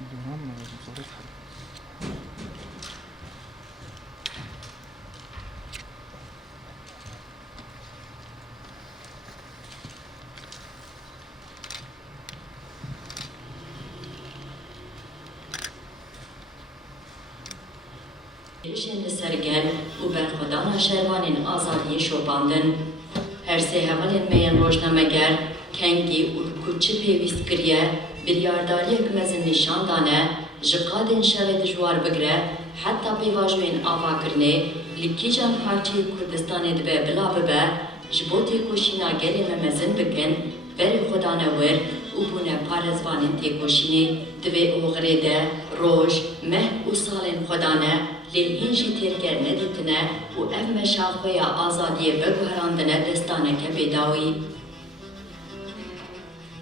مهم صارت Êrişên li ser gel û berxwedana şervanên azadiyê şopandin. Her sê hevalên me yên rojnameger, kengî û ku çi pêwîst kiriye, biryardariyek mezin nîşan dane, ji qadên şerê dijwar bigire, heta pêvajiyên avakirinê, li kîjan parçeyê Kurdistanê dibe bila bibe, ji bo têkoşîna gelê me mezin bikin, berê xwe dane wir û bûne parêzvanên têkoşînê divê oxirê de roj, meh û salên xwe dane, lê hîn jî têrger nedîtine û ev meşaxweya azadiyê veguherandine destaneke bêdawî.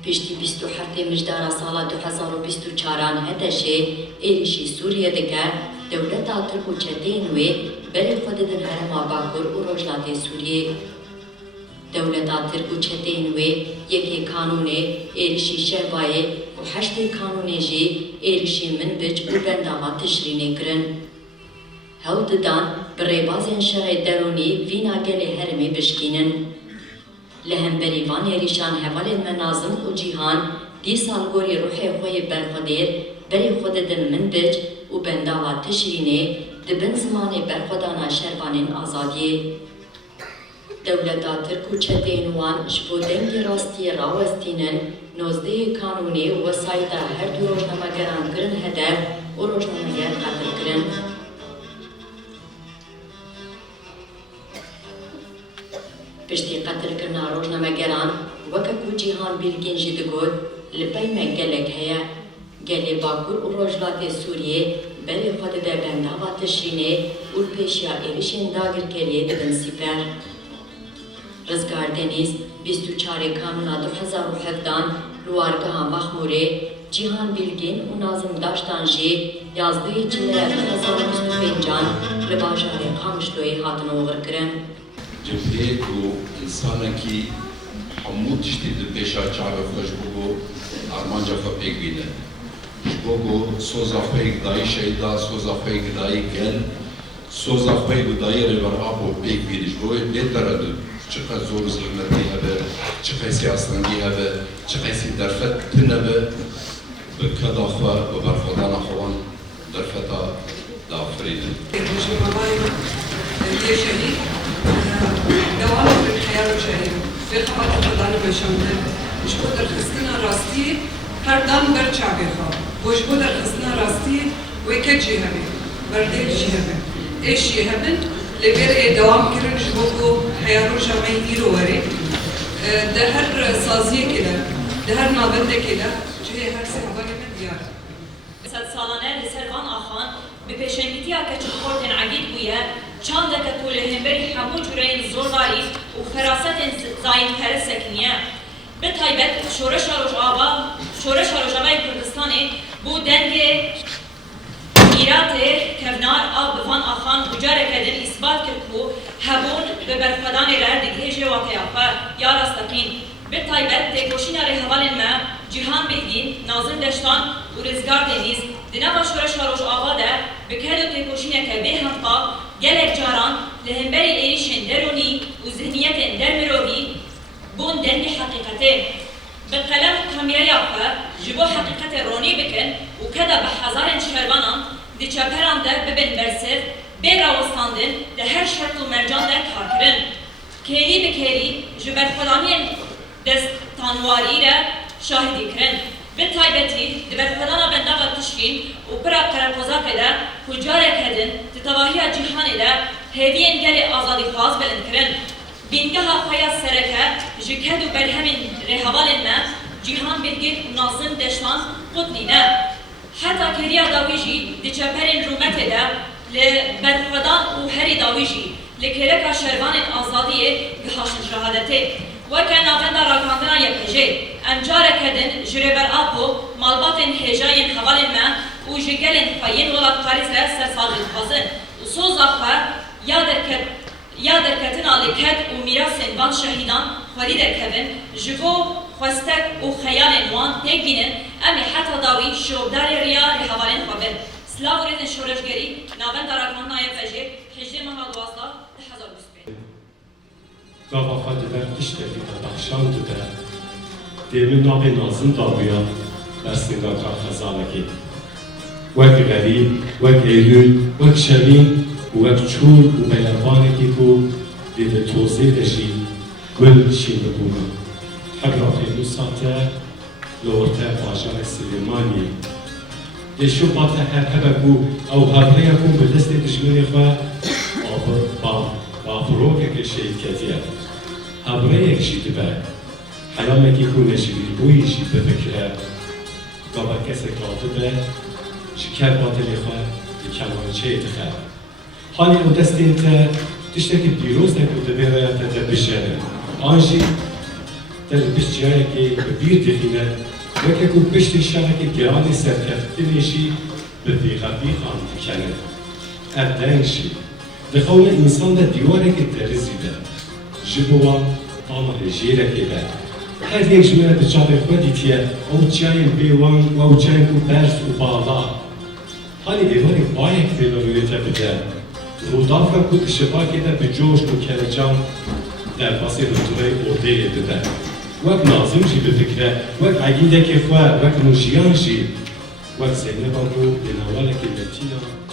Piştî 27 mijdara sala 2024 heteşê êrişî Sûriye dike, dewleta Tirk û çeteyên wê berê xwe didin Herêma Bakur û Rojhilatê Sûriyê. Dewleta Tirk û çeteyên wê yekê kanûnê, êrişî Şevbayê û heştê kanûnê jî êrişî Minbic û bendava Tişrînê kirin. Hewl didan bi rêbazên şerê derûnî vîna gelê herêmê bişkînin. Li hemberî van êrîşan hevalên me Nazim û Cîhan dîsal gorî ruhê xwe yê berxwedêr berê xwe didin Minbic û bendava Tişrînê dibin zimanê berxwedana şervanên azadiyê. Dewleta Tirk û çeteyên wan ji bo dengê rastiyê rawestînin, 19 kanûnê û wesayîta her du rojnamegeran kirin hedef û rojnameger qetil kirin. Piştî qetilkirina rojnamegeran, weke ku Cîhan Bilgîn jî digot, li pey me gelek heye. Gelê Bakur û Rojhilatê Sûriyê berê xwe dide bendava Tişrînê û li pêşiya êrişên dagirkeriyê dibin sîper. Rizgar Deniz 24 Kanûna 2017 li wargeha Maxmûrê, Cîhan Bilgîn û Nazim Daştan jî 11 Çîleya 2025 li bajarê Qamişloyê hatin oxirkirin. Cebhê ku insanekî hemû tiştî di pêşa çavê xwe ji bo ku armanca xwe pêk bîne. Ji bo ku soza xwe yê gidayî şehîda, soza xwe yê gidayî gel, soza xwe yê gidayî rêberhavo pêk bîne. Ji bo wê bê tereddût çi qet zor û zihmetî hebe, çi qesî astengî hebe, çi qesî derfet tin hebe, bi keda xwe, bi berxwedana xwe wan derfeta dafirînin. دوام بالحياة الجاية في خبر أفضل بشمل مش بقدر خصنا راستي هر دام برجع بخا وش بقدر خصنا راستي ويكجي هبي برديل جهبن إيش جهبن لبير دوام كرن جبوكو حياة الجاية يرو وري ده هر سازية كده ده هر نابنده كده جهة هر سحبانة من ديار Sad salane li ser van axan bi pêşengîtiya keçikxortên egîd bûye çandeke ku li hemberî hemû cüreyên zordarî û ferasetên zayînperest sekiniye. Bi taybet şoreşa Rojavayê Kurdistanê bû dengê mîratê kevnar a bi van axan û careke din îsbat kir ku hebûn bi berxwedanê re digihêjê wateya xwe ya rastekîn. Bi taybet têkoşîna rêhevalên me Cîhan Bilgîn, Nazim Daştan û Rizgar Deniz di nava şoreşa Rojava de bi ker û têkoşîneke bêhempa gelek caran li hemberî êrişên derûnî û zihniyetên dermirovî bûn dengê heqîqetê. Bi qelem û kamîreya xwe ji bo heqîqetê ronî bikin û keda bi hezarên şervanan di çeperan de bibin bersiv, bê rawestandin di her şert û mercan de karkirin. Kêrî bi kêrî ji berxwedaniyên destanwarî re şahidî kirin. Bi taybetî di berxwedana bendava Tişrîn û pira qereqozakê de ku careke din di tevahiya cîhanê de hêviyên gelê azadîxwaz bilind kirin. Bîngeha xwe ya sereke ji ked û berhemên rêhevalên me Cîhan Bilgîn û Nazim Daştan qutnîne. Heta kêriya dawî jî di çeperên rûmetê de li berxwedan û herî dawî jî li kêreka şervanên azadiyê gihaşin şehadetê. Weke navenda rakandina yekêjê, em careke din ji rêber apo malbatên hêjayên hevalên me û ji gelên xwe yên welatkarî re sersalî dixwazin û soza xwe ya derketina lêket û mîrasên van şehîdan xwerî derkevin ji bo خواستک و خیال وان تک بینن امی حتی داوی شوبدار ریا لحوالین خبر سلاو ریزن شورشگری ناون دراکان نایب اجی حجر مها دوازده 2025 گاوا خواهد در تشتری بدخشان دوده دیمن ناوی نازم داویا در سنگاکار خزانکی وک غریب، وک ایلول، وک شبین وک چول و بیابانکی کو دیده توزی دشی گل شین ببونه حقا خیلو ساته لورته باجار سلیمانی دیشو باته هر هبه بو او هر هیا کن به دست دشمنی خواه با فروکه که شهید کتیه هبره یک شیده به حیامکی کو نشیدی بویشی بفکره و با کسی کاته به شکر باطلی خواه کمانچه دخل حالی او دست انت تشتکی دیروز نکوده بیره تا بشنه آنجی در بشتیایی که بیر دخینه وکه کو بشتی شهر که گرانی سرکفته نیشی به بیغبی خان کنه ابدنشی دخول انسان در دیواره که درزیده جبوا آمه جیره که ده هر یک جمعه به جابه خودی تیه او جاین بیوان و او جاین کو برز و بالا حالی دیواری باید فیلوریته بده رودافه کو اشتباکی ده به جوش و کلجان در باسی رتوره ارده بده وقت نازم جی بفکره وقت عقیده که خواه وقت نوشیان جی وقت زینبا رو بناواله که لطینا